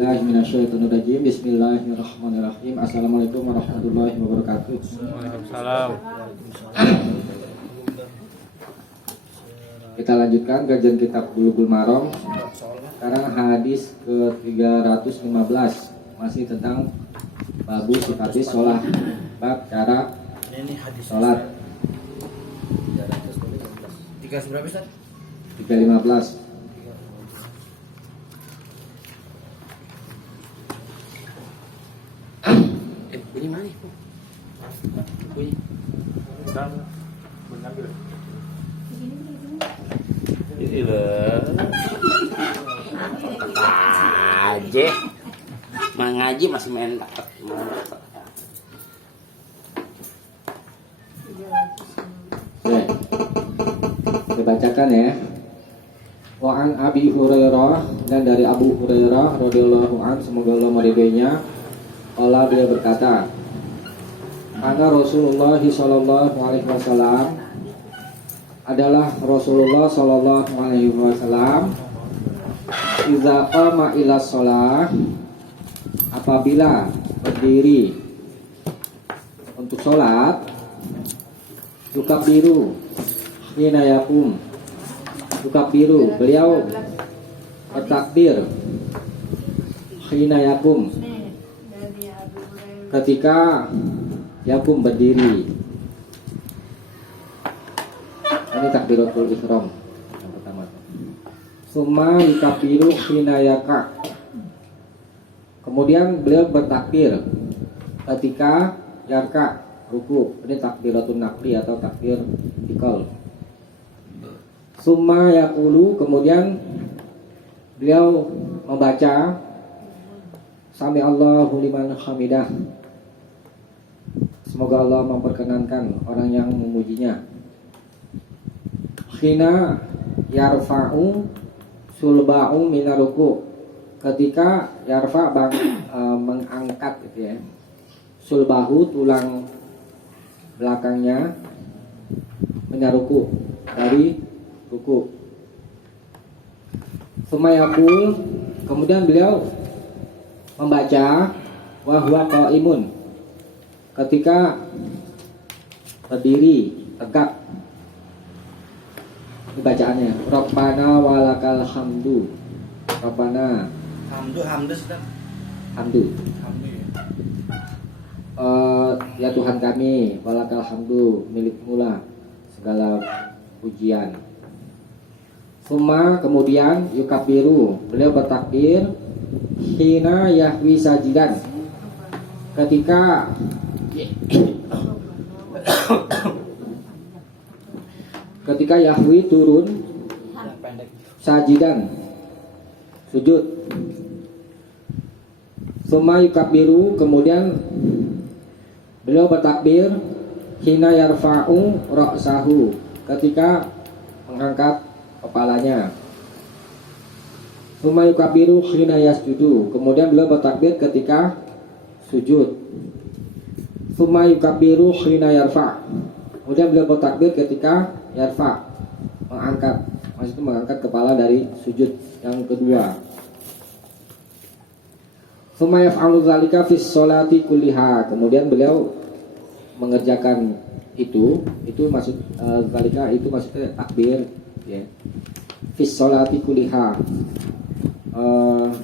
Bismillahirrahmanirrahim. Bismillahirrahmanirrahim. Assalamualaikum warahmatullahi wabarakatuh. Waalaikumsalam. Kita lanjutkan kajian kitab Bulughul Maram. Sekarang hadis ke-315, masih tentang babu sifatis sholat, bab cara sholat. 315. Bunyi mana? Bunyi. Ini lah. Aja. Mengaji masih main dapat. Saya bacakan ya. Wa an Abi Hurairah, dan dari Abu Hurairah radhiyallahu an, semoga Allah meridhoinya. Allah beliau berkata, karena Rasulullah sallallahu alaihi wasallam adalah Rasulullah sallallahu alaihi wasallam, idza qama ila shalah, apabila berdiri untuk sholat, yukabbiru hina yakum, yukabbiru, beliau bertakbir hina yakum, ketika yakum berdiri. Ini takbiratul ihram yang pertama. Summa yukabbiru hina yaka, kemudian beliau bertakbir ketika yarka, ruku. Ini takbiratul naqli atau takbir ikal. Summa yaqulu, kemudian beliau membaca Sami Allahu liman hamidah, semoga Allah memperkenankan orang yang memujinya. Hina yarfa'u sulba'u minaruku, ketika yarfa mengangkat gitu ya, sulbahu tulang belakangnya, minaruku dari ruku. Sumayakul, kemudian beliau membaca wa huwa qaimun, ketika berdiri tegak. Ini bacaannya, Rabbana walakal hamdu. Rabbana, Hamdu sedang. hamdu. Ya Tuhan kami, walakal hamdu, milikmu lah segala pujian. Summa, kemudian yukabiru, beliau bertakbir hina yahwi sajidan, ketika Yahwi turun sajidan, sujud. Summa yukabiru, kemudian beliau bertakbir hina yarfa'u ra'sahu, ketika mengangkat kepalanya. Summa yukabiru hina yasjudu, kemudian beliau bertakbir ketika sujud. Summa yukabiru hina yarfa', kemudian beliau bertakbir ketika yarfa', mengangkat, maksudnya mengangkat kepala dari sujud yang kedua. Summa yaf'alu dzalika fis sholati kulliha, kemudian beliau mengerjakan itu maksud dzalika itu maksudnya takbir ya. Fis sholati kulliha,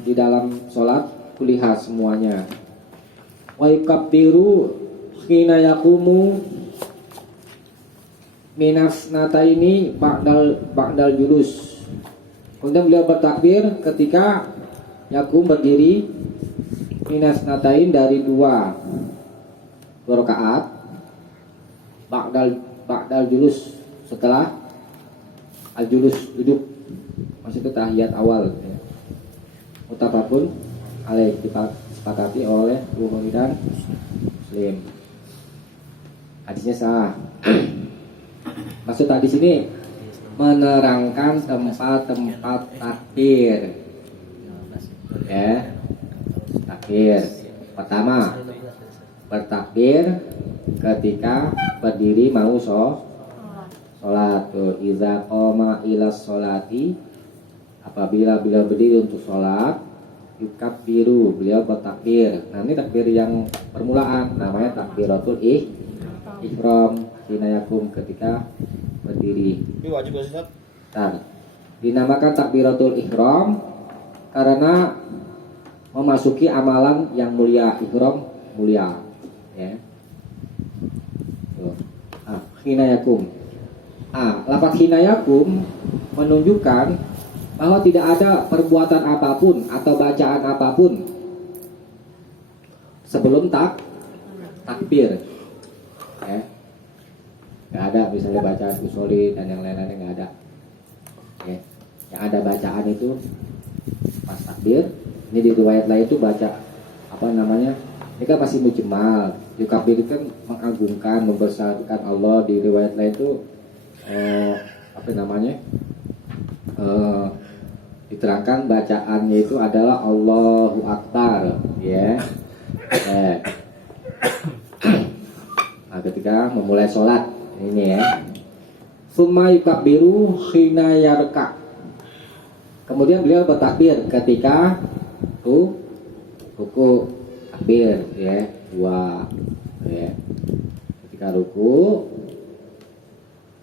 di dalam sholat kulliha semuanya. Wa yukabbiru hina yaqumu minas nataini ba'dal julus, kemudian beliau bertakbir ketika yakum berdiri minas natain, dari dua rakaat, ba'dal julus, setelah al julus, duduk, maksudnya tahiyat awal ya. Muttafaqun alaih, disepakati oleh Bukhari dan Muslim. Hadisnya sah. Maksud hadis ini menerangkan tempat-tempat takbir ya. Takbir pertama, bertakbir ketika berdiri mau sholat. Iza qoma ila sholati, apabila beliau berdiri untuk sholat. yukabbiru, beliau bertakbir. Nah ini takbir yang permulaan, namanya takbiratul ihram. Hina yakum, ketika berdiri. Ini wajib gak Ustaz? Nah, dinamakan takbiratul ihram karena memasuki amalan yang mulia. Ihram mulia, ya. Tuh. Hina yakum. Lafaz hina yakum menunjukkan bahwa tidak ada perbuatan apapun atau bacaan apapun sebelum takbir, ya. Nggak ada misalnya bacaan usholi dan yang lain-lain, nggak ada, ya. Yang ada bacaan itu pas takbir. Ini di riwayat lain itu baca apa namanya, ini kan masih mujmal. Yukabir itu kan mengagungkan, membesarkan Allah. Di riwayat lain itu apa namanya, diterangkan bacaannya itu adalah Allahu Akbar, ya. Nah, ketika memulai sholat ini, ya. Summa yukabbiru hina yarka. Kemudian beliau bertakbir ketika ruku, takbir, ya, dua, ya. Ketika ruku,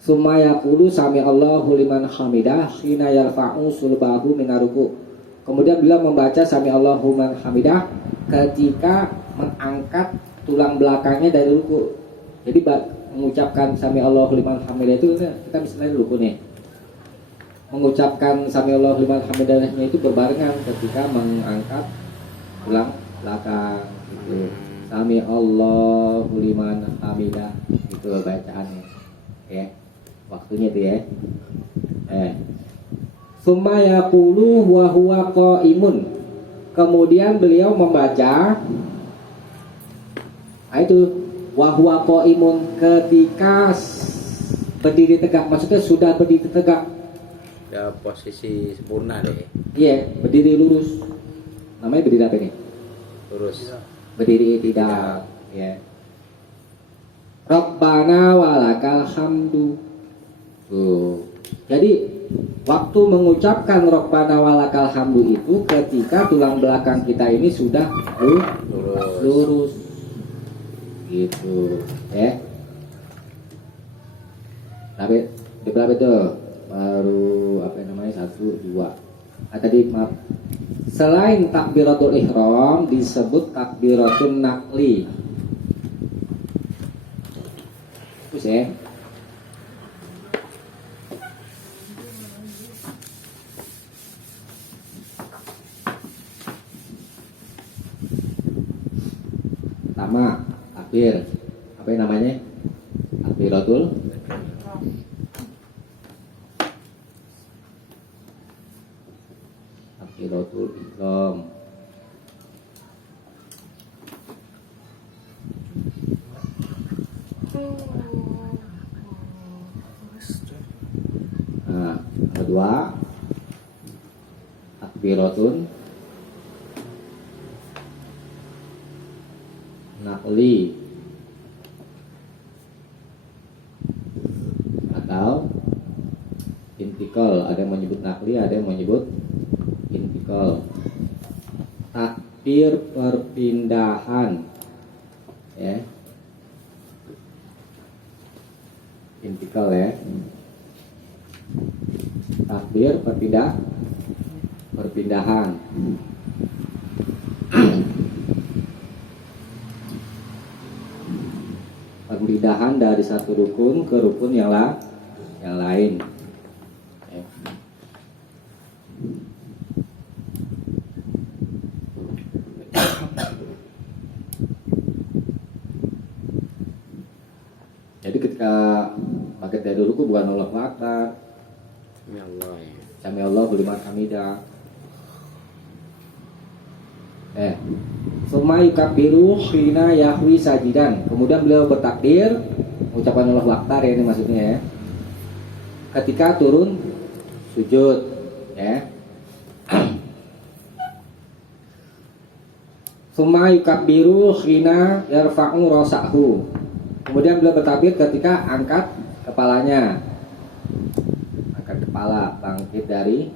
summa yaqulu sami Allahu liman hamidah hina yarfa'u sulbahu minaruku. Kemudian beliau membaca sami Allahu liman hamidah ketika mengangkat tulang belakangnya dari ruku. Jadi mengucapkan sami Allahu liman hamidah itu kita misalnya ruku nih. Mengucapkan sami Allahu liman hamidahnya itu berbarengan ketika mengangkat tulang belakang gitu. Sami Allahu liman hamidah itu bacaannya, ya. Waktunya itu, ya. Summa yaqulu wa huwa qaimun. Kemudian beliau membaca itu wa huwa qaimun ketika berdiri tegak, maksudnya sudah berdiri tegak. Ya posisi sempurna deh. Iya, berdiri lurus. Namanya berdiri apa ini? Lurus. Berdiri tidak, ya. Rabbana walakal hamdu. Tuh. Jadi waktu mengucapkan Rabbana walakal hamdu itu ketika tulang belakang kita ini sudah lurus. Gitu, ya. Tapi berapa itu? Baru apa namanya? 1, 2. Tadi maaf. Selain takbiratul ihram disebut takbiratul naqli. Terus, ya. Pertama, takbir. Apa yang namanya? Takbiratul ihram. Nah, kedua, takbiratul naqli atau intikal. Ada yang menyebut naqli, ada yang menyebut intikal. Takbir perpindahan, ya. Intikal, ya. Takbir perpindahan. Perpindahan dari satu rukun ke rukun yang lain. Jadi ketika bangkit dari ruku bukan Allahu Akbar, Sami Allah, ya. Sami Allahu liman hamidah. Summa yukabbiru hina yahwi sajidan. Kemudian beliau bertakbir, ucapan Allahu Akbar, ya, ini maksudnya, ya. Ketika turun sujud, ya. Summa yukabbiru hina yarfa'u rasahu. Kemudian beliau bertakbir ketika angkat kepalanya. Angkat kepala, bangkit dari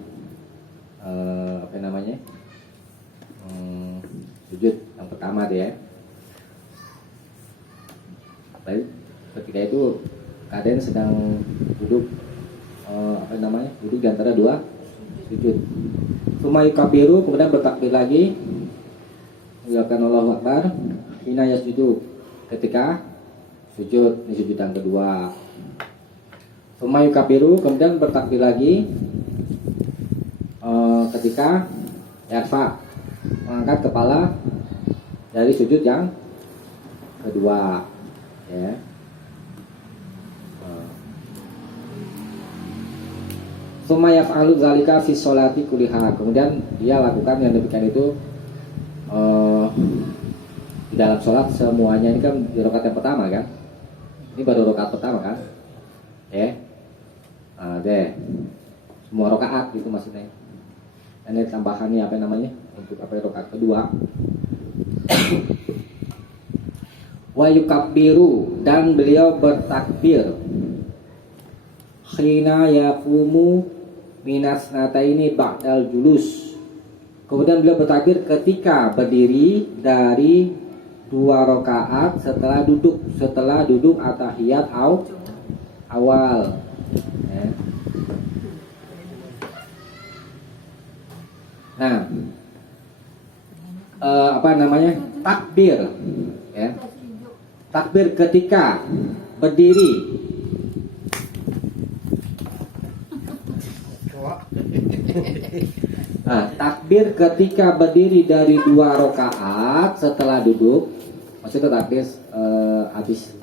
apa namanya? sujud yang pertama deh ya. Baik, ketika itu kalian sedang duduk duduk di antara dua sujud. Summa yukabiru, kemudian bertakbir lagi, mengucapkan Allahu Akbar. Hina yasjudu, ketika sujud, ini sujud yang kedua. Summa yukabiru, kemudian bertakbir lagi ketika yarfa, mengangkat kepala dari sujud yang kedua ya. Summa yaf'alu dzalika fi sholati kuliha, kemudian dia lakukan yang demikian itu di dalam sholat semuanya. Ini kan di rakaat yang pertama kan, ini baru rakaat pertama kan ya. Deh semua rakaat gitu maksudnya. Ini tambahannya untuk rakaat kedua. Wa yukabbiru, dan beliau bertakbir khina yaqumu minas nataini ba'dal julus, kemudian beliau bertakbir ketika berdiri dari 2 rakaat setelah duduk atahiyat awal ya. Nah takbir ya. Takbir ketika berdiri takbir ketika berdiri dari 2 rakaat setelah duduk, maksudnya takbir habis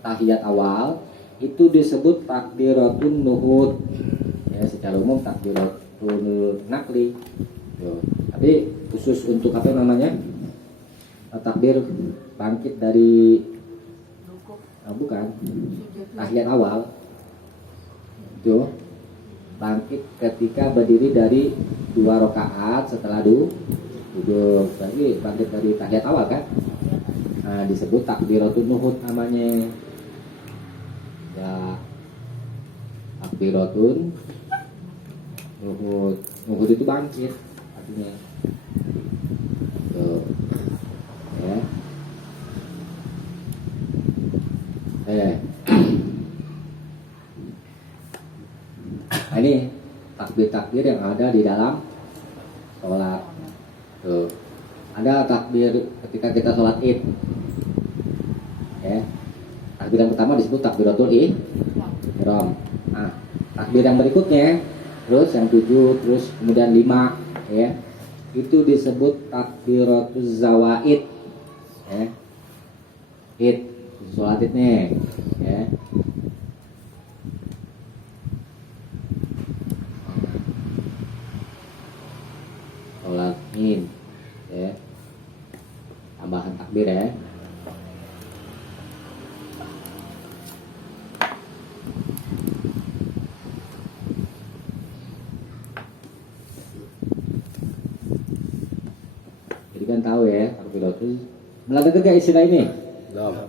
tahiyat awal, itu disebut takbiratun nuhud ya. Secara umum takbiratul nakli. Tapi khusus untuk takbir bangkit dari tahiyat awal itu bangkit ketika berdiri dari 2 rakaat setelah duduk. Jadi bangkit dari tahiyat awal kan. Nah, disebut takbiratul nuhud namanya ya. Takbiratul nuhud itu bangkit artinya tuh ya. Nah, ini takbir-takbir yang ada di dalam sholat. Tuh. Ada takbir ketika kita sholat Id. Ya. Takbir yang pertama disebut takbiratul ihram. Nah, takbir yang berikutnya, terus yang 7, terus kemudian 5, ya. Itu disebut takbiratuz zawaid. Ya. Id, sholat Id nih, ya. Sholat Id, ya. Tambahan takbir ya. Jadi kan tahu ya, takbiratul. Melanda gak istilah ini? Belum.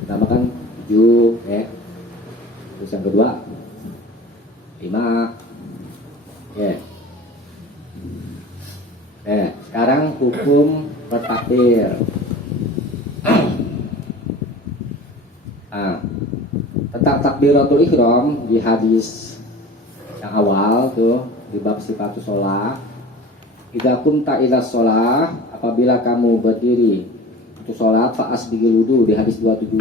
Pertama kan 7 ya. Terus yang kedua 5 ya. Sekarang hukum bertakbir. Tentang takbiratul ihram di hadis yang awal tuh di bab sifatus shalah. Idza kunta ila shalah, apabila kamu berdiri untuk sholat, fa asbigil wudu di hadis 278.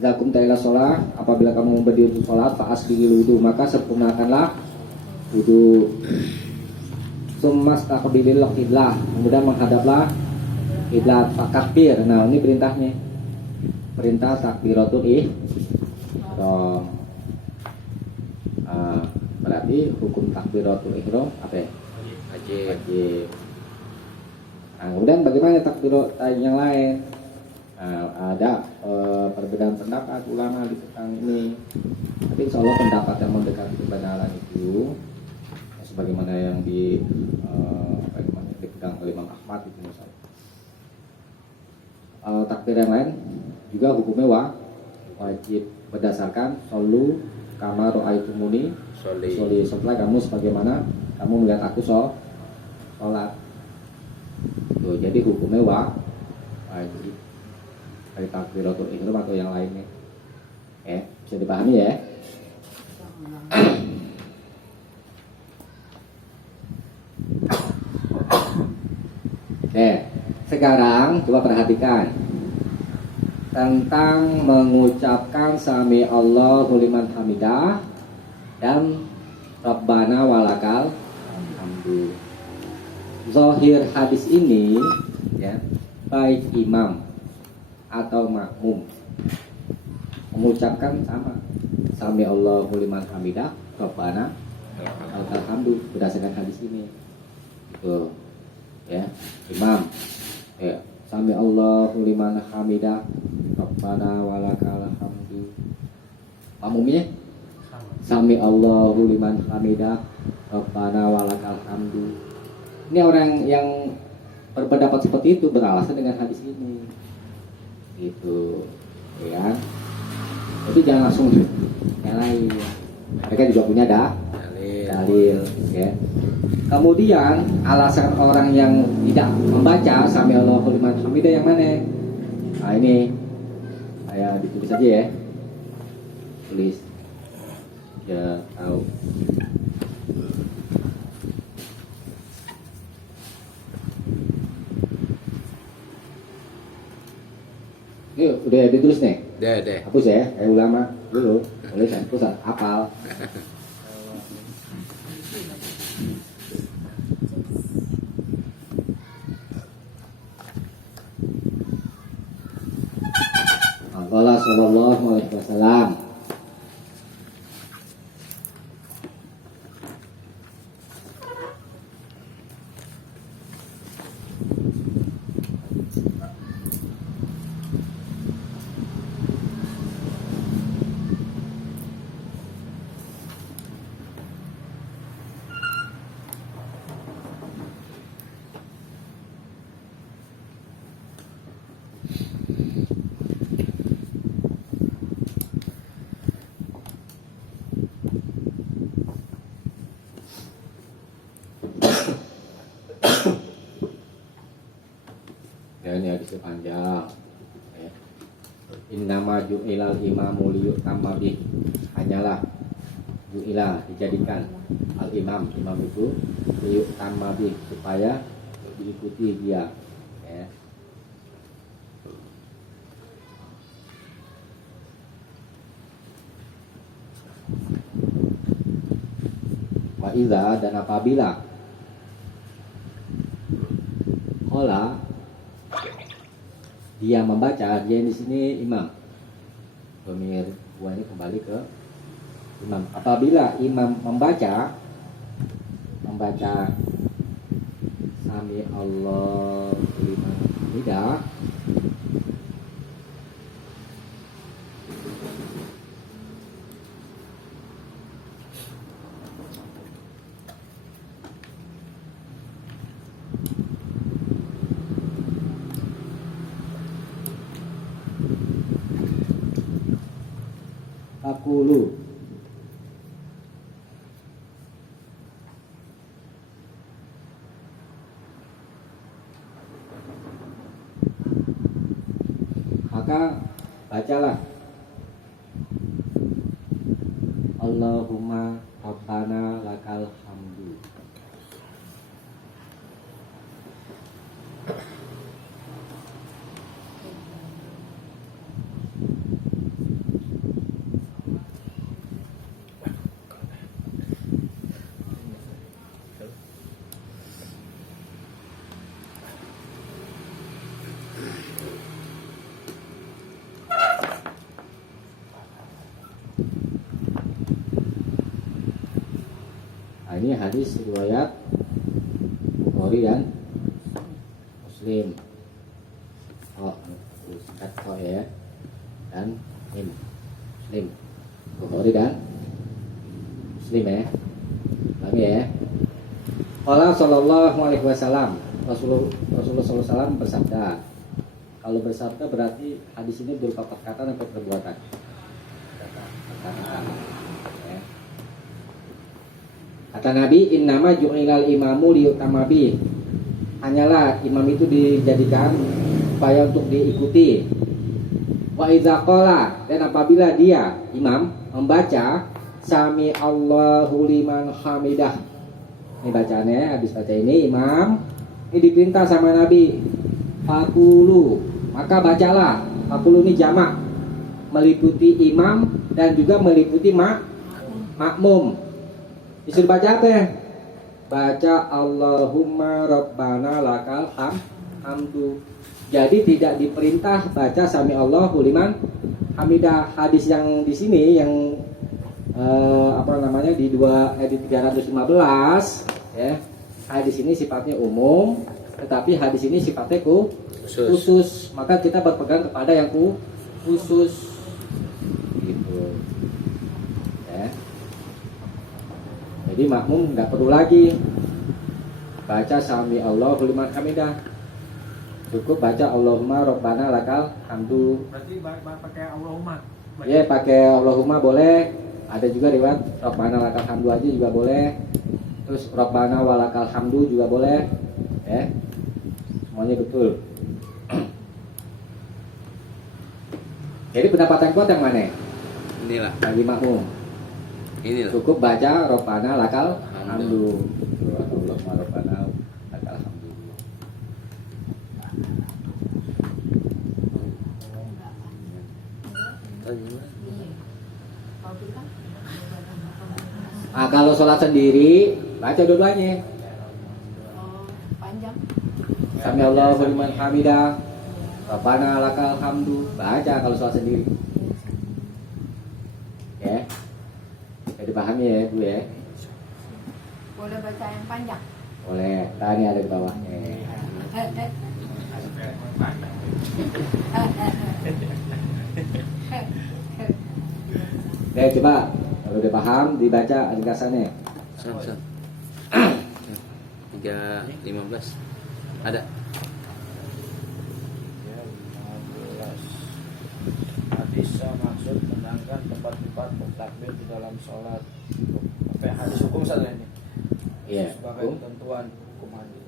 Idza kunta ila shalah, apabila kamu berdiri untuk sholat, fa asbigil wudu, maka sempurnakanlah wudu. Sumastaqbilil qiblah, kemudian menghadaplah kiblat, fakabir. Nah, ini perintahnya. Perintah takbiratul ihram. Berarti hukum takbiratul ihram apa ya? Wajib. Nah, kemudian bagaimana takbirat yang lain? Ada perbedaan pendapat ulama tentang ini. Tapi insya Allah pendapat yang mendekati kebenaran itu sebagaimana yang dipegang oleh Imam Ahmad itu misalnya. takbir yang lain juga hukumnya wajib berdasarkan solu kama ro'aitumuni soli setelah kamu sebagaimana kamu melihat aku sholat. Tuh, jadi hukumnya wajib dari takbiratul ihram atau yang lainnya. Bisa dipahami ya? Sekarang coba perhatikan tentang mengucapkan sami Allahu liman hamidah dan Rabbana walakal hamdu. Zahir hadis ini ya, baik imam atau makmum mengucapkan sama sami Allahu liman hamidah Rabbana walakal hamdu berdasarkan hadis ini. Tuh ya, imam sami Allahu liman hamidah Rabbana walakal hamdu. Makmumnya sami Allahu liman hamidah Rabbana walakal hamdu. Ini orang yang berpendapat seperti itu beralasan dengan hadis ini. Gitu. Ya. Jadi jangan langsung nyalain. Mereka juga punya dalil ya. Kemudian alasan orang yang tidak membaca sami Allahu liman hamidah yang mana? Nah ini saya ditulis aja ya. Tulis. Ya tahu. Yuk, udah ditulis nih. Deh. Hapus ya, kayak ulama dulu. Tulis hapus hafal. Qala sallallahu alaihi wasallam. Ya, ini hadisnya panjang ya. Innama ju'ilal imamu liyutamma bih. Hanyalah ju'ila dijadikan al imam itu liyutamma bih supaya diikuti dia ya. Wa idza dan apabila qala dia membaca, dia di sini imam. Pemir gua ini kembali ke imam. Apabila imam membaca sami Allahu liman hamidah, Aqulu maka bacalah Allahumma Rabbana lakal hamdu. Nah, ini hadis riwayat Bukhari dan Muslim. Oh, singkat ya. Dan Muslim. Bukhari dan Muslim ya. Lagi ya. Allah sallallahu alaihi wasallam. Rasulullah sallallahu alaihi wasallam bersabda, Kalau bersabda berarti hadis ini berupa perkataan atau perbuatan? Perkataan. Ya. Kata Nabi, innama ju'ilal imamu liyutama bih. Hanyalah imam itu dijadikan supaya untuk diikuti. Wa idza qala, dan apabila dia imam membaca sami Allahu liman hamidah. Ini bacaannya, habis baca ini imam ini diperintah sama Nabi, fakulu, maka bacalah. Fakulu ini jamak, meliputi imam dan juga meliputi makmum. Disuruh baca apa ya? Baca Allahumma Rabbana lakal hamdu. Jadi tidak diperintah baca sami Allahu liman hamidah. Hadis yang di sini yang di 315 ya. Hadis ini sifatnya umum, tetapi hadis ini sifatnya khusus. Maka kita berpegang kepada yang khusus gitu. Ya. Jadi makmum nggak perlu lagi baca sami Allahu liman hamidah. Cukup baca Allahumma Rabbana lakal hamdu. Berarti pakai Allahumma. Ya, pakai Allahumma boleh. Ada juga riwayat Rabbana lakal hamdu aja juga boleh. Terus Rabbana walakal hamdu juga boleh. Ya. Semuanya betul. Jadi pendapat yang kuat yang mana? Inilah. Bagi makmum. Inilah. Cukup baca Rabbana lakal hamdu. Allahumma Rabbana lakal hamdu. Kalau sholat sendiri baca dua-duanya. Panjang. Sami Allahu liman hamidah, Rabbana lakal hamdu. Baca kalau sholat sendiri. Ya. Jadi pahami ya, Bu ya. Boleh baca yang panjang. Boleh. Nah, ini ada di bawahnya. Oke, coba kalau udah paham dibaca ringkasannya. San. 3:15. Ada. Hadis maksud menangkan tempat-tempat bertakbir di dalam sholat. Apa yang hadis hukum saja ini? Iya. Sebagai ketentuan hukum hadis.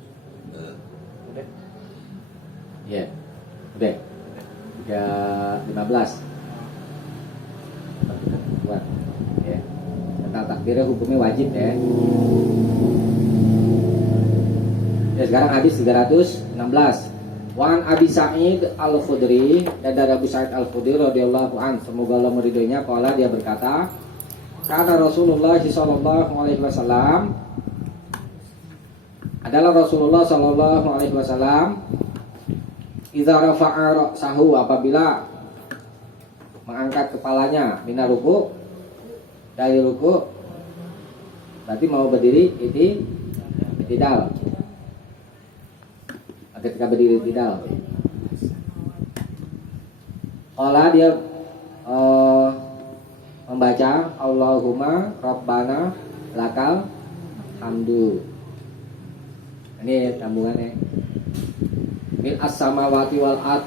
Udah. Iya. Udah. 3:15. Buat. Ya. Tentang takbirnya hukumnya wajib ya. Ya, sekarang hadis 316. Wan Abi Sa'id Al-Khudri, dan dari Abu Sa'id Al-Khudri radhiyallahu an, semoga Allah meridhoinya, qala, dia berkata, karena Rasulullah sallallahu alaihi wasallam, adalah Rasulullah sallallahu alaihi wasallam, idza rafa'a ra'sahu, apabila mengangkat kepalanya minar ruku, dari ruku, berarti mau berdiri i'tidal. Ketika berdiri i'tidal, qala, dia membaca Allahumma Rabbana lakal hamdu. Ini sambungannya. Min as-samawati wal ard.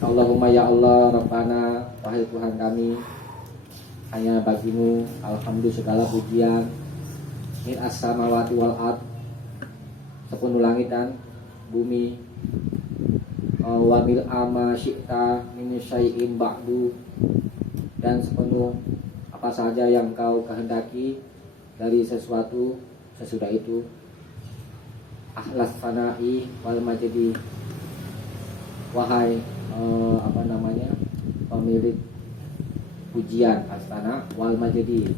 Allahumma ya Allah Rabbana, wahai Tuhan kami, hanya bagimu alhamdu segala pujian. Min as-samawati wal ard, sepenuh langit dan bumi. Wa mil ama syi'ta min syai'in ba'du, dan sepenuh apa saja yang kau kehendaki dari sesuatu sesudah itu. Ahlas sana'i wal majdi, wahai pemilik pujian, astana wal majdi,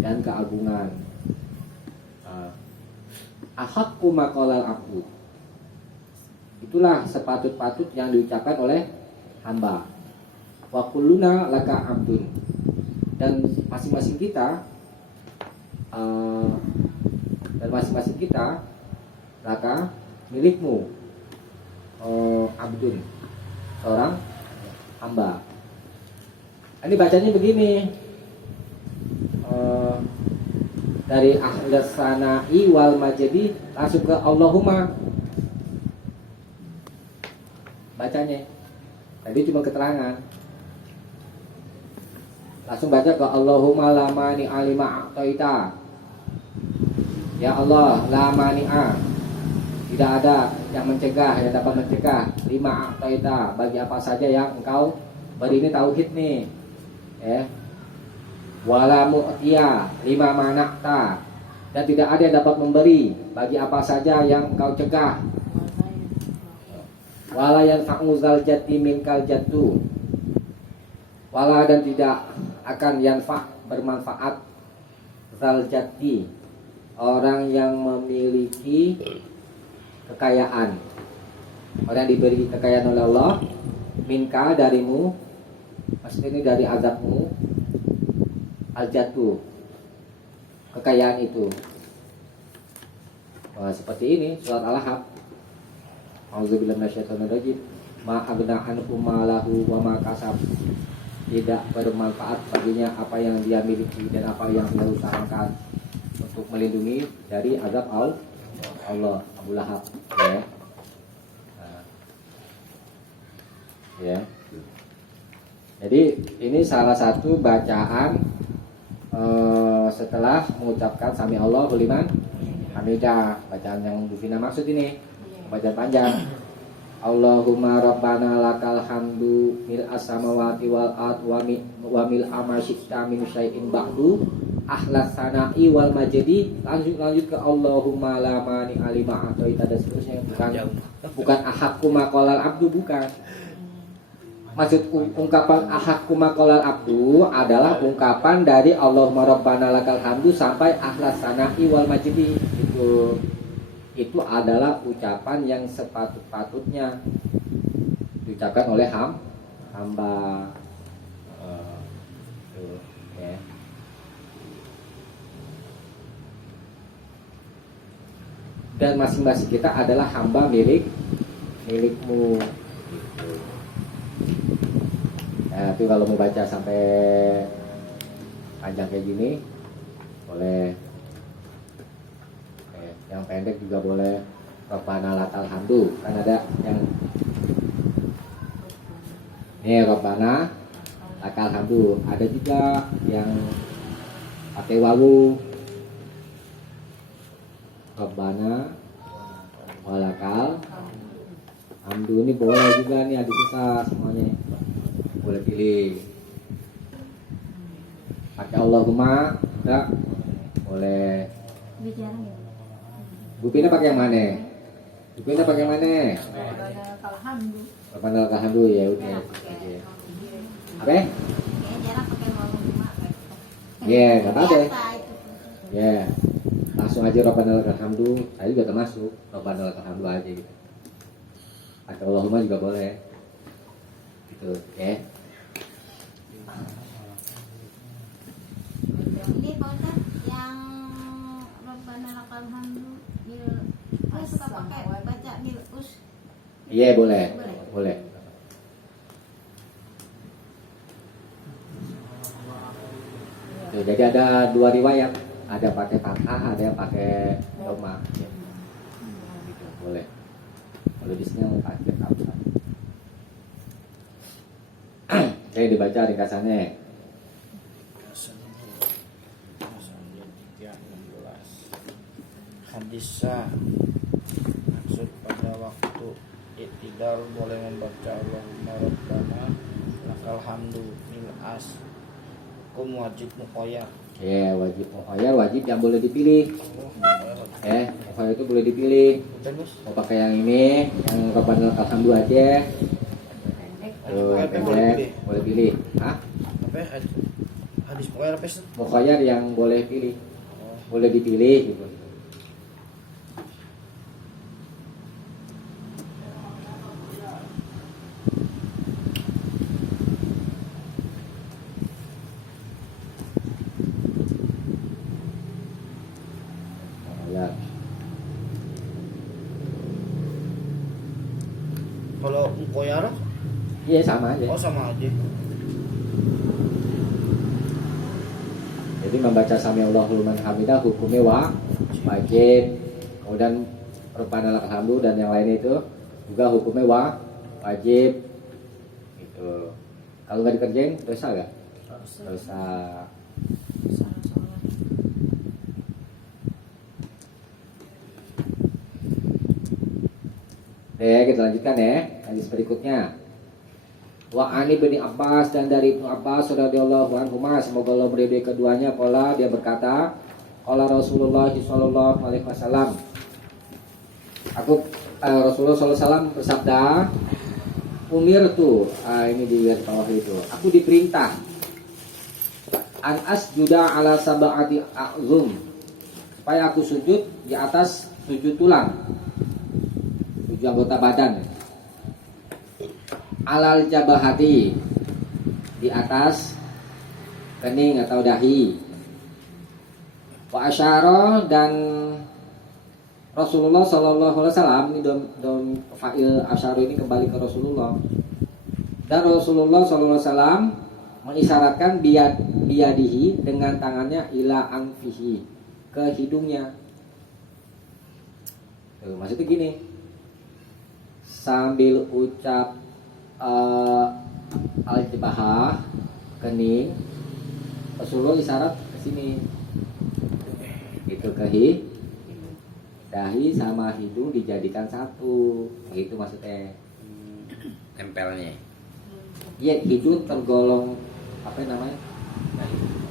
dan keagungan. Ahaqqu maqalal abdu, itulah sepatut-patut yang diucapkan oleh hamba. Wa kulluna laka abdun, dan masing-masing kita laka milikmu, abdun, seorang hamba. Ini bacanya begini, dari ahlas sana'i wal majdi langsung ke Allahumma. bacanya. Tadi cuma keterangan. Langsung baca ke Allahumma la mani'a lima a'taita. Ya Allah, la mani'a, tidak ada yang mencegah, yang dapat mencegah lima a'taita, bagi apa saja yang engkau beri. Ini tauhid nih. Wala mu'tiya lima mana'ta, dan tidak ada yang dapat memberi bagi apa saja yang engkau cegah. Wala yanfa'u zal jatti minkal jattu, wala dan tidak akan yanfa' bermanfaat zal jatti, orang yang memiliki kekayaan, orang yang diberi kekayaan oleh Allah, minka darimu, maksudnya ini dari azabmu, al-jatu, kekayaan itu. Wah, seperti ini surat Al-Ahqaf. Auzubillahi minasyaitonirrajim. Ma aghna anhu malahu wa ma kasab. Tidak bermanfaat baginya apa yang dia miliki dan apa yang dia usahakan, untuk melindungi dari azab Allah. Abu Lahab, ya. Nah, ya. Jadi ini salah satu bacaan setelah mengucapkan sami Allahu liman hamidah, bacaan yang Bu Vina maksud ini, bacaan panjang. Allahumma rabbana lakal hamdu mil as-samawati wal ard wa mil ma syi'ta min syai'in ba'du ahlas sana'i wal majdi. Lanjut ke Allahumma la mani alima a'taita dan seterusnya. Bukan ahakku maqalal abdu, bukan. Maksud ungkapan ahakku maqalal abdu adalah ungkapan dari Allahumma rabbana lakal hamdu sampai ahlas sana'i wal majdi. Itu adalah ucapan yang sepatut-patutnya diucapkan oleh hamba. Ya. Dan masing-masing kita adalah hamba milikmu. Nah, tapi kalau mau baca sampai panjang kayak gini boleh. Yang pendek juga boleh. Rabbana lakal hamdu, kan ada yang ini Rabbana lakal hamdu. Ada juga yang pakai wawu, Rabbana walakal hamdu. Ini boleh juga nih, adik susah semuanya, boleh pilih. Pakai Allahumma enggak boleh. Bicara ya. Bu Pina pakai yang mana? Bu Pina pakai yang mana? Kalau hamdu. Rabbana lakal hamdu, ya udah. Oke. Apa? Kayaknya jarang pakai ngomong cuma. Ya, enggak apa-apa. Biasa itu. Ya. Langsung aja Rabbana lakal hamdu. Saya juga termasuk Rabbana lakal hamdu aja gitu. Pakai Allahumma juga boleh. Gitu, ya. Ini Pak Ustaz yang Rabbana lakal hamdu saya suka pakai baca milus. Iya, boleh. Boleh. Tuh, jadi ada dua riwayat, ada pakai fathah, ada yang pakai dhamma. Ya. Gitu, boleh. Kalau di sini mau pakai fathah. Saya dibaca ringkasannya. Hadisah, maksud pada waktu iktidal boleh membaca Allahumma rabbana lakal hamdu mil as kum wajib muqayyad. Ya, wajib mukhayar, wajib yang boleh dipilih. Mukhayar itu boleh dipilih. Mau pakai yang ini, yang Rabbana lakal hamdu aja. Tuh, pendek, boleh pilih. Hah? Apa ya? Hadis muqayyad apa sih? Mukhayar yang boleh pilih. Boleh dipilih gitu. Ya. Kalau muqayyad Iya, sama aja. oh sama aja. Jadi membaca sami Allahu liman hamidah hukumnya wajib. Kemudian Rabbana lakal hamdu dan yang lainnya itu juga hukumnya wajib gitu. Kalau nggak dikerjain dosa nggak? Harus Dosa. Salah sholat. Kita lanjutkan ya hadis berikutnya. Wa ani bin Abbas, dan dari Ibnu Abbas radhiyallahu anhu, semoga Allah meridhai keduanya, qala, dia berkata, qala Rasulullah sallallahu alaihi wasallam. Rasulullah sallallahu alaihi wasallam bersabda, umirtu, ini di bawah itu, aku diperintah an asjuda ala sab'ati a'zum, supaya aku sujud di atas 7 tulang, 7 anggota badan. Alal jabahati, di atas kening atau dahi. Wa asyara, dan Rasulullah sallallahu alaihi wasallam, ini dom fa'il asyara ini kembali ke Rasulullah. Dan Rasulullah sallallahu alaihi wasallam mengisyaratkan biyadihi, dengan tangannya, ila anfihi, ke hidungnya. Maksudnya gini, sambil ucap al-jabahah, kening, Rasulullah isyarat ke sini, itu ke dahi sama hidung dijadikan satu, begitu maksudnya. Tempelnya. Iya, hidung tergolong apa namanya,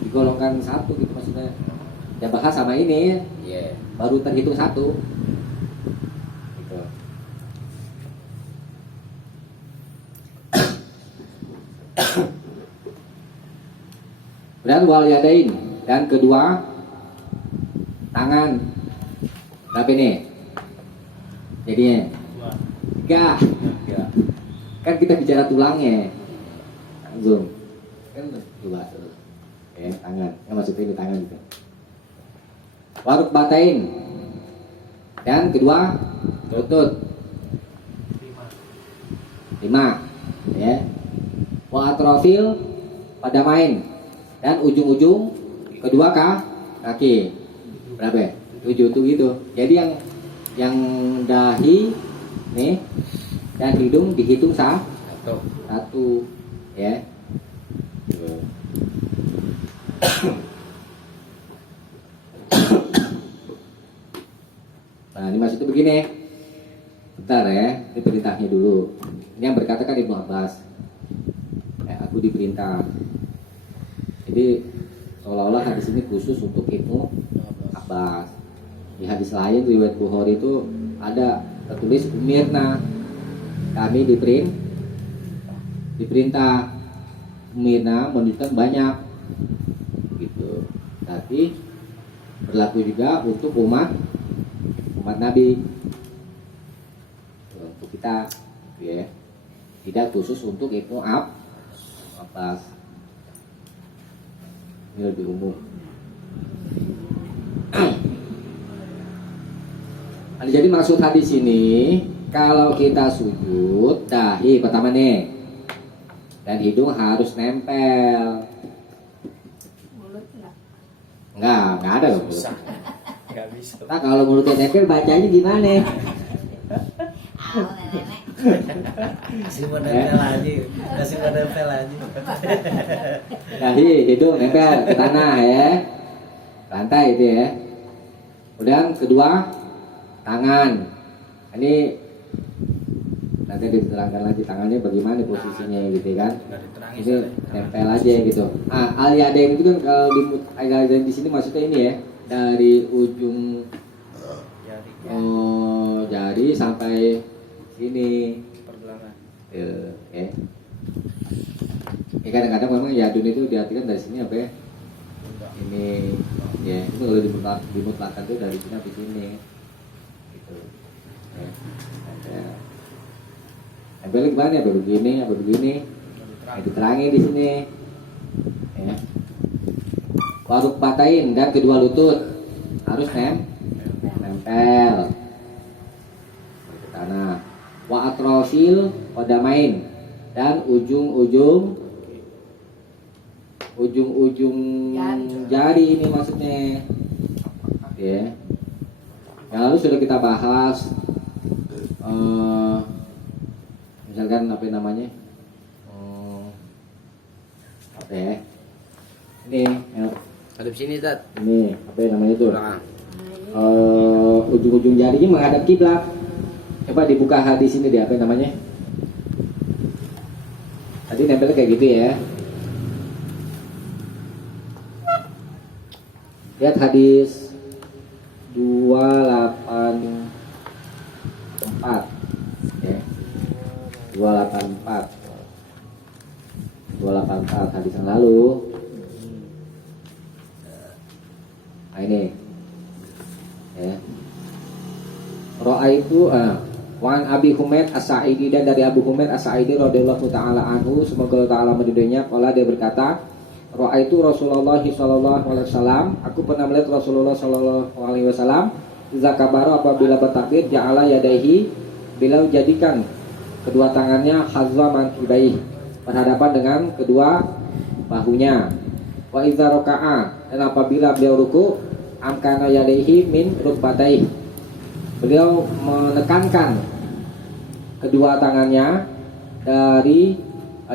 digolongkan satu gitu maksudnya. Jabahah sama ini Iya. baru terhitung satu gitu. Dan wal yadain, dan kedua tangan. Berapa ini? Jadinya dua. 3. Kan kita bicara tulangnya. Zoom. Kan 2 terus. Tangan. Maksudnya ini tangan juga. Waruk batain. Dan kedua lutut. 5. Ya. Wa atrofil, pada main, dan ujung-ujung kedua kaki. Berapa? 7 tuh gitu. Jadi yang dahi nih dan hidung dihitung satu ya. Nah, ini maksudnya begini. Bentar ya, ini perintahnya dulu. Ini yang berkata kan Ibnu Abbas. Aku diperintah. Jadi seolah-olah hadis ini khusus untuk Ibnu Abbas. Di hadis lain riwayat Bukhari itu ada tertulis umirna, kami diperintah. Umirna menunjukkan banyak gitu. Tapi berlaku juga untuk umat Nabi, untuk kita ya. Tidak khusus untuk Ibnu Abbas. Ini lebih umum. Jadi maksud hadis ini, kalau kita sujud, dahi pertama nih, dan hidung harus nempel. Mulut Enggak ada loh. Susah. Nggak bisa. Nah, kalau mulutnya nempel, bacanya gimana? nenek. Kasih menempel aja. Dahi, hidung nempel ke tanah ya, lantai itu ya. Kemudian kedua, tangan. Ini nanti diterangkan lagi tangannya bagaimana posisinya gitu kan. Ini nempel aja gitu. Al yadain itu kan kalau di sini maksudnya ini ya, dari ujung jari sampai sini. Pergelangan. Ya. Kadang-kadang memang yadun itu diartikan dari sini apa ya? Ini ya, itu kalau dimutlakan itu dari sini sampai sini. Gitu. Ya. Nempel gimana? Apa begini? Diterangin di sini. Ya. Waruk batain, dan kedua lutut harus nempel ke tanah. Wa atrofil kodamain, dan ujung-ujung jari ini maksudnya ya. Yang lalu sudah kita bahas, misalkan misalkan apa namanya, apa ya, ini Hadap sini, Tat. ini apa namanya itu, Belakang. ujung-ujung jarinya menghadap kiblat. Coba dibuka hadis ini deh, apa namanya, tadi nempelnya kayak gitu ya. Lihat hadis 284 ya. 284 hadis yang lalu. Nah ini ya. Ro'a itu Wan Abi Humaid As-Sa'idi, dan dari Abu Humaid As-Sa'idi radhiyallahu taala anhu, semoga Allah taala meridhoinya, qala dia berkata, Ro'a itu Rasulullah sallallahu alaihi wasallam, aku pernah melihat Rasulullah sallallahu alaihi wasallam iza kabaro, apabila bertakbir, ja'ala yadaihi, beliau jadikan kedua tangannya hazwa mankibaih, berhadapan dengan kedua bahunya. Wa iza raka'a, dan apabila beliau ruku, amkana yadaihi min rukbataihi, beliau menekankan kedua tangannya dari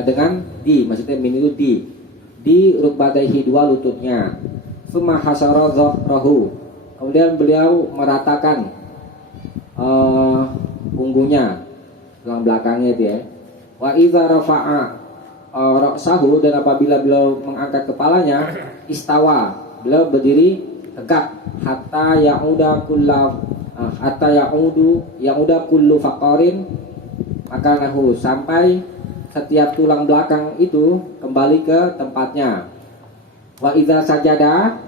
dengan maksudnya min itu di rukbataihi, dua lututnya. Summa hasara dhahrahu, kemudian beliau meratakan punggungnya, tulang belakangnya itu ya. Wa idza rafa'a ra'sahu, dan apabila beliau mengangkat kepalanya, istawa, beliau berdiri tegak, hatta ya'uda kullu faqarin makanahu, sampai setiap tulang belakang itu kembali ke tempatnya. Wa idza sajada,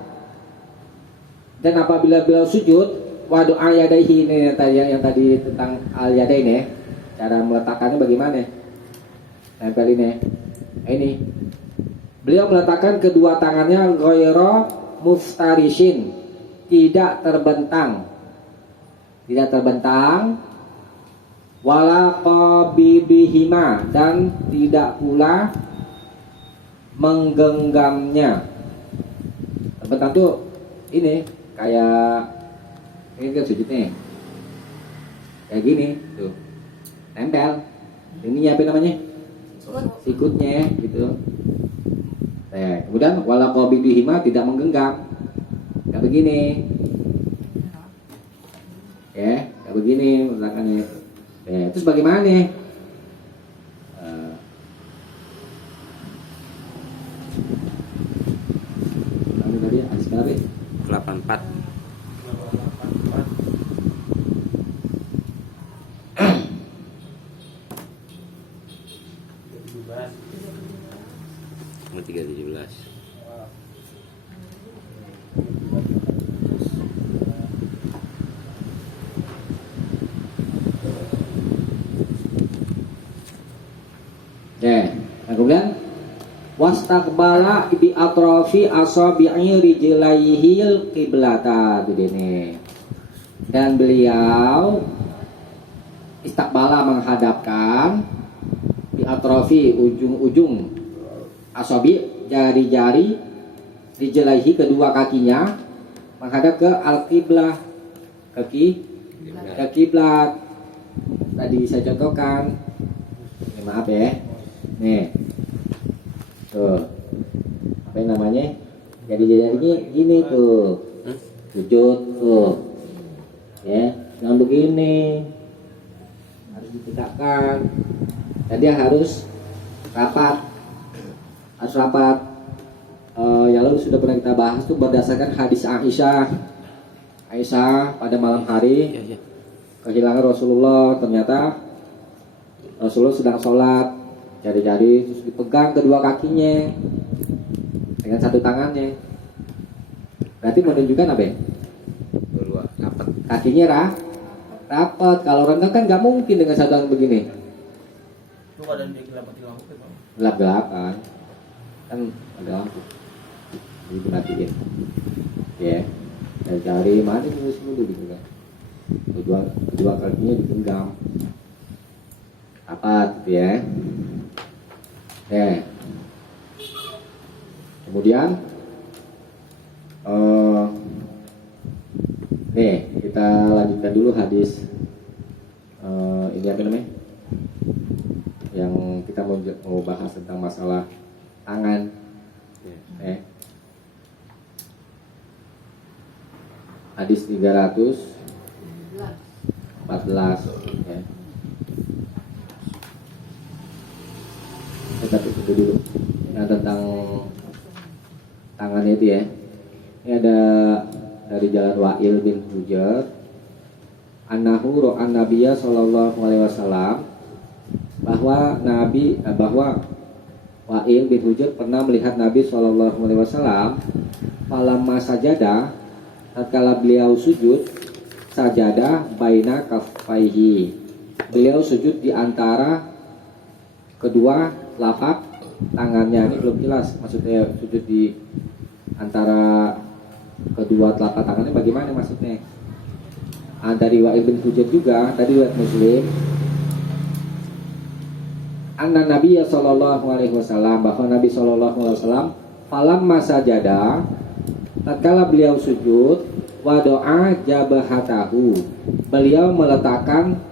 dan apabila beliau sujud, wa do'a yadaihi, ini yang tadi tentang al yadain ya. Cara meletakkannya bagaimana? Tempel ini. Ini. Beliau meletakkan kedua tangannya ghayra muftarishin, tidak terbentang. Tidak terbentang, wala qabibihima, dan tidak pula menggenggamnya. Terbentang tuh ini kayak ini kan sujudnya kayak gini tuh, nempel. Ini apa namanya, sikutnya gitu. Nah, kemudian wala qabibihima, tidak menggenggam, kayak begini ya, kayak begini belakangnya. Ya, terus bagaimana? Tadi hadis berapa? 84. Nomor 317. Ya, nah kemudian wastaqbala bi atrafi asabi'i rijlaihil qiblata ini. Dan beliau istiqbala, menghadapkan bi atrafi, ujung-ujung asabi, jari-jari, rijlaihi, kedua kakinya, menghadap ke al-qiblah, ke kiblat. Tadi saya contohkan. Maaf ya. Nih, tuh, apa yang namanya? Jadi gini tuh, sujud tuh, ya, jangan begini, harus ditegakkan. Tadi harus rapat, yang lalu sudah pernah kita bahas tuh berdasarkan hadis Aisyah pada malam hari kehilangan Rasulullah. Ternyata Rasulullah sedang sholat, jari-jari terus dipegang kedua kakinya dengan satu tangannya. Berarti menunjukkan apa ya? Dua rapat. Kakinya rapat. Kalau renggang kan nggak mungkin dengan satu tangan begini. Itu kadang dia gelap-gelap kan, Bang. Gelap-gelapan kan ada lampu, jadi dimatiin ya. Jari mana semua gitu kan, kedua kakinya digenggam rapat ya. Kemudian nih kita lanjutkan dulu hadis ini apa namanya, yang kita mau bahas tentang masalah tangan. Hadis 314 ya. Tapi itu dulu. Nah, tentang tangan itu ya. Ini ada dari jalan Wa'il bin Hujr. Annahu ro'an Nabiyya sallallahu alaihi wasallam, bahwa Wa'il bin Hujr pernah melihat Nabi sallallahu alaihi wasallam falamma sajada, tatkala beliau sujud, sajadah baina kaffaihi, beliau sujud di antara kedua telapak tangannya. Ini belum jelas maksudnya sujud di antara kedua telapak tangannya bagaimana maksudnya. Dari Wa'il bin Hujr juga tadi riwayat Muslim, anna Nabiyya sallallahu alaihi wasallam, bahwa Nabi sallallahu alaihi wasallam falamma sajada, tatkala beliau sujud, wa doa jabahatahu, beliau meletakkan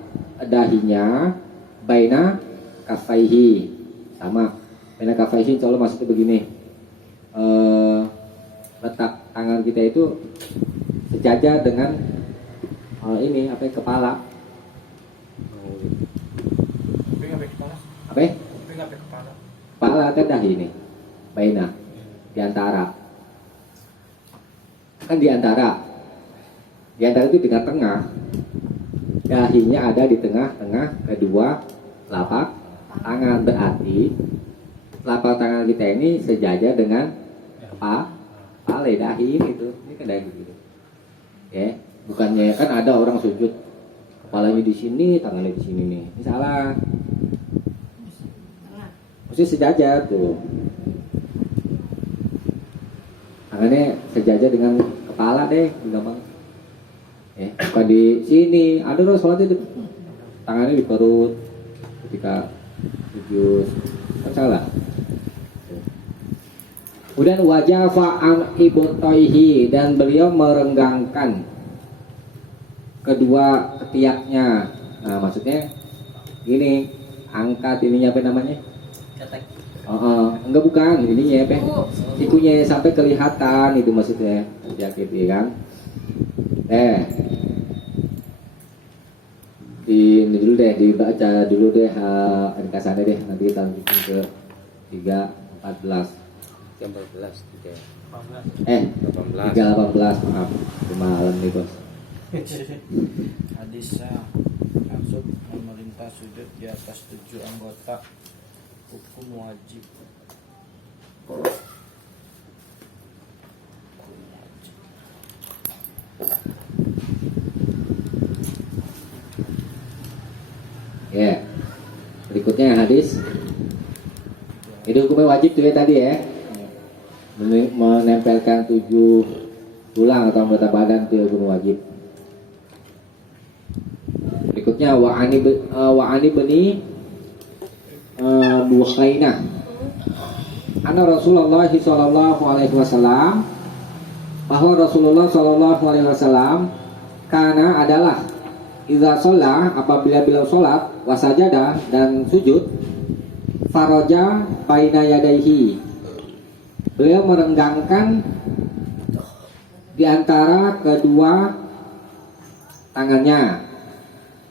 dahinya baina kafaihi, sama baina kafaihi. Insya Allah maksudnya begini, letak tangan kita itu sejajar dengan ini kepala. Apa? Kepala kan dahi ini, baina, di antara. Kan di antara itu di tengah, dahinya ada di tengah-tengah kedua telapak tangan, berarti telapak tangan kita ini sejajar dengan kepala dahi ini kan dahi gitu ya. Bukannya kan ada orang sujud kepalanya di sini, tangannya di sini nih, ini salah. Mesti sejajar tuh, tangannya sejajar dengan kepala deh, gampang. Bukan di sini. Ada orang sholat itu tangannya di perut ketika sujud, kan salah. Kemudian wajah fa'an ibtoihi, dan beliau merenggangkan kedua ketiaknya. Nah maksudnya gini, angkat ininya apa namanya? Enggak, bukan ininya apa? Sikunya sampai kelihatan, itu maksudnya ketiak itu kan. Ini dulu deh, dibaca dulu deh ringkasannya deh, nanti kita lanjutin ke 3:14. 3:18, maaf, malam nih bos. Hadisnya maksud memerintah sujud di atas 7 anggota, hukum wajib. Ya, berikutnya hadis. Ini hukumnya wajib tuh ya tadi ya, menempelkan 7 tulang atau anggota badan itu hukum wajib. Berikutnya wa'ani bani Bukhainah, anna Rasulullah sallallahu alaihi wasallam, bahwa Rasulullah sallallahu alaihi wasallam kana adalah idza shalla, apabila beliau salat, wasajada, dan sujud, faraja baina yadaihi, beliau merenggangkan di antara kedua tangannya,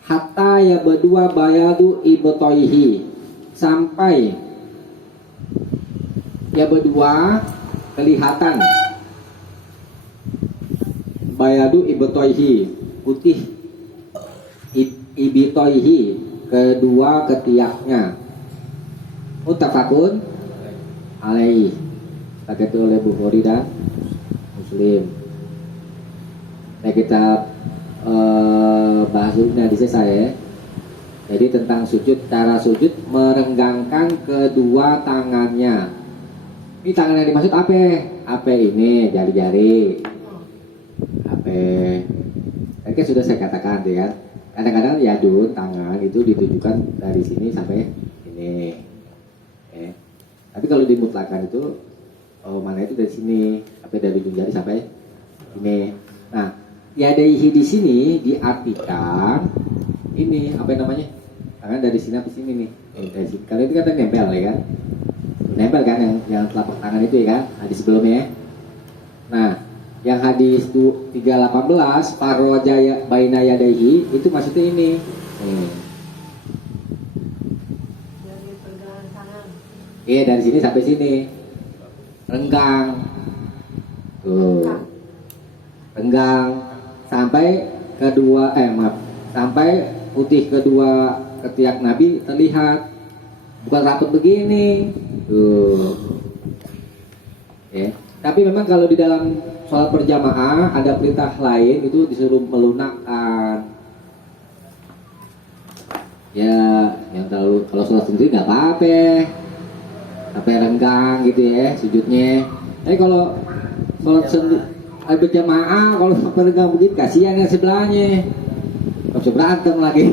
hatta ya berdua bayadu ibtoihi, sampai ya berdua kelihatan bayadu ibtoihi, putih ibtoihi, kedua ketiaknya. Muttafaqun alaih, diriwayatkan oleh Bukhari dan Muslim. Nah kita bahas dulu di saya. Jadi tentang sujud, cara sujud merenggangkan kedua tangannya. Ini tangan yang dimaksud apa? Apa ini? Jari-jari. Apa? Tadi sudah saya katakan ya kan. Kadang-kadang yadun, tangan itu ditujukan dari sini sampai ini. Tapi kalau dimutlakan itu mana itu dari sini, apa dari ujung jari sampai ini. Nah, yadaihi di sini diartikan ini apa namanya? tangan dari sini ke sini nih. Dari sini. Kalau itu kan nempel ya kan? Nempel kan yang telapak tangan itu ya kan? Hadis sebelumnya. Nah, yang hadis 318 farojaya baina yadaihi itu maksudnya ini. Iya, dari sini sampai sini. Renggang. Tuh. Renggang sampai sampai putih kedua ketiak Nabi terlihat. Bukan rapat begini. Tuh. Ya. Tapi memang kalau di dalam sholat berjamaah ada perintah lain itu disuruh melunakkan. Ya, yang kalau sholat sendiri nggak apa-apa. Sampai renggang gitu ya sujudnya. Tapi kalau sholat sendiri berjamaah kalau sampai renggang begitu kasihan yang sebelahnya. Kalau berantem lagi.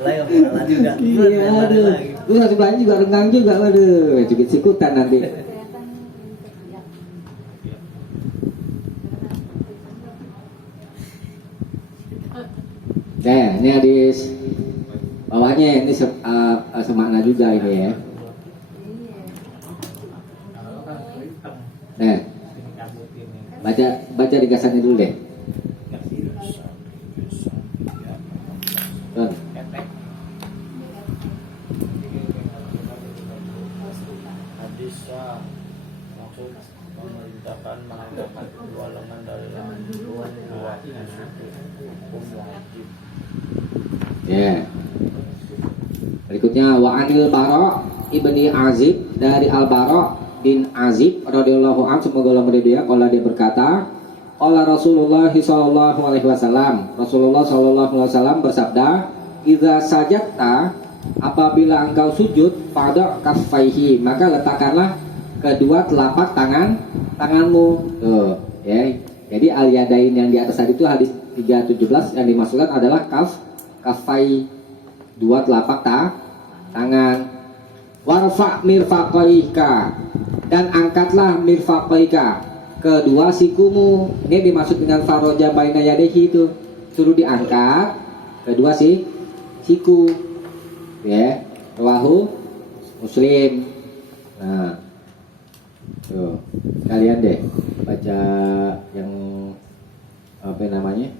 Iya, aduh. Terus sebelahnya juga renggang juga, waduh. Juga sikutan nanti. Nah, ini hadis bawahnya ini semakna juga ini ya. Nah, baca ringkasannya dulu deh. Tuh. Hadis maksud memerintahkan mengangkat kedua lengan dari dua hukum wajib. Ya. Berikutnya wa anil Bara ibni Azib, dari Al Bara bin Azib radhiyallahu anhu, semoga Allah meridhai, qala dia berkata, qala Rasulullah sallallahu alaihi wasallam, Rasulullah sallallahu alaihi wasallam bersabda, idza sajadta, apabila engkau sujud, pada kaffaihi, maka letakkanlah kedua telapak tanganmu. Tuh, ya. Jadi al yadain yang di atas tadi itu hadis 317 yang dimaksudkan adalah kafai, dua telapak tangan. Warfa mirfaqaika, dan angkatlah mirfaqaika, kedua sikumu. Ini dimaksud dengan faroja baina yadehi, itu suruh diangkat kedua siku. Ya, rawahu Muslim. Nah, tuh kalian deh baca yang apa namanya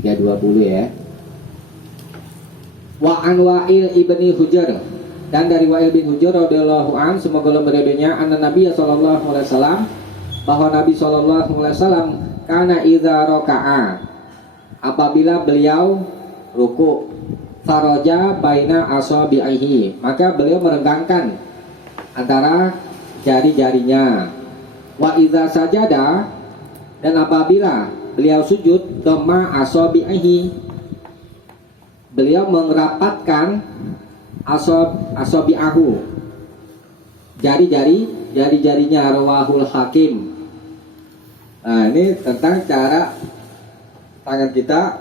320 ya. Wa an Wa'il ibni Hujr, dan dari Wa'il bin Hujr radhiyallahu an, semoga Allah meridhoinya, anna Nabi sallallahu alaihi wasallam, bahwa Nabi sallallahu alaihi wasallam kana idza raka'a, apabila beliau ruku, faraja baina asabihi, maka beliau merenggangkan antara jari-jarinya. Wa idza sajada, dan apabila beliau sujud, dhamma asabihi, beliau merapatkan asabi'ahu, jari-jarinya, rawahul Hakim. Nah, ini tentang cara tangan kita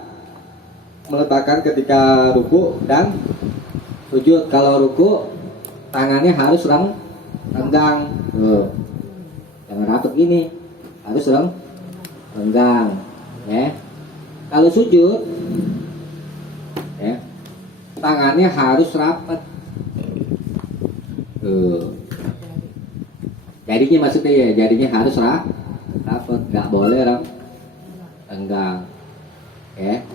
meletakkan ketika ruku dan sujud. Kalau ruku tangannya harus renggang. Tuh. Jangan rapat gini, harus renggang. Ya. Kalau sujud, ya, tangannya harus rapat. Jarinya maksudnya ya, jarinya harus rapat, nggak boleh renggang. Ya.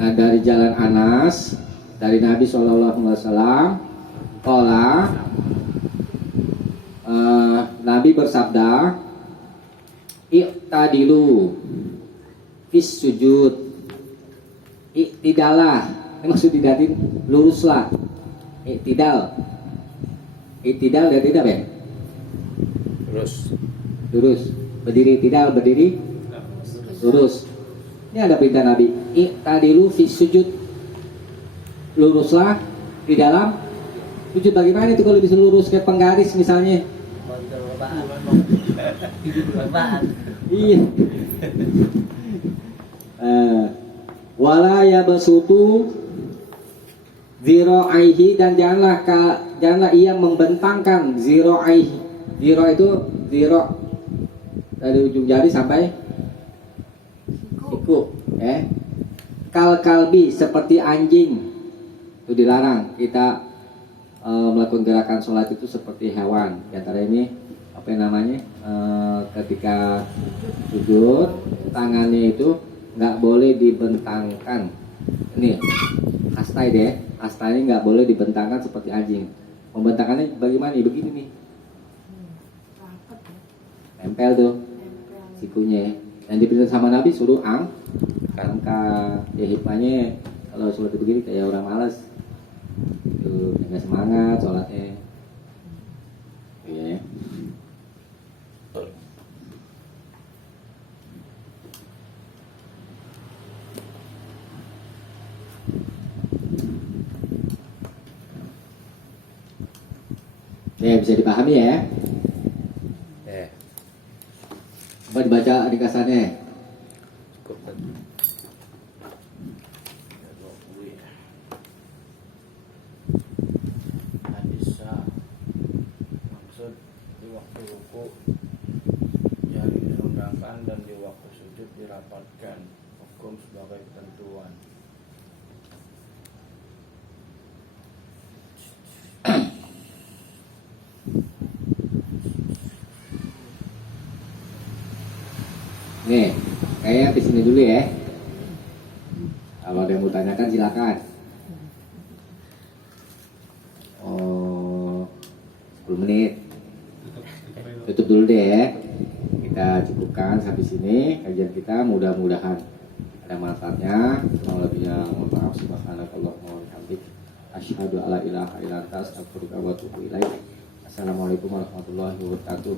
Nah, dari jalan Anas dari Nabi SAW, Nabi bersabda, "Iqtadilu fis sujud." Iktidalah, ini maksud didatin luruslah. Iktidal dan tidak ya? Lurus. Berdiri tidal, berdiri lurus. Ini ada perintah Nabi, iqtadilu fis sujud. Luruslah di dalam sujud. Bagaimana itu kalau bisa lurus kayak penggaris misalnya? Iya. Wala yabsutu zira'aihi, dan janganlah ia membentangkan zira'aihi. Zira' itu ziro dari ujung jari sampai siku, kalbi seperti anjing itu dilarang. Kita melakukan gerakan sholat itu seperti hewan. Di antara ini apa namanya? Ketika sujud tangannya itu nggak boleh dibentangkan. Ini hastai deh, hastanya nggak boleh dibentangkan seperti anjing. Membentangkannya bagaimana? Begini nih, tempel tuh sikunya. Yang diperintah sama Nabi suruh angkat. Ya hikmahnya kalau sholat begini kayak orang malas tuh, nggak semangat sholatnya. Iya. Bisa dipahami ya. Coba dibaca ringkasannya. Cukup Tat. Hadisa maksud di waktu ruku jari direnggangkan dan di waktu sujud dirapatkan. Hukum sebagai ketentuan. Nih, kayaknya di sini dulu ya. Kalau ada yang mau tanyakan silakan. 10 menit. Tutup dulu deh ya. Kita cukupkan sampai sini kajian kita. Mudah-mudahan ada manfaatnya. Kurang lebihnya mohon maaf. Subhanakallahumma wa bihamdik. Asyhadu alla ilaha illa anta astaghfiruka wa atubu ilaik. Assalamualaikum warahmatullahi wabarakatuh.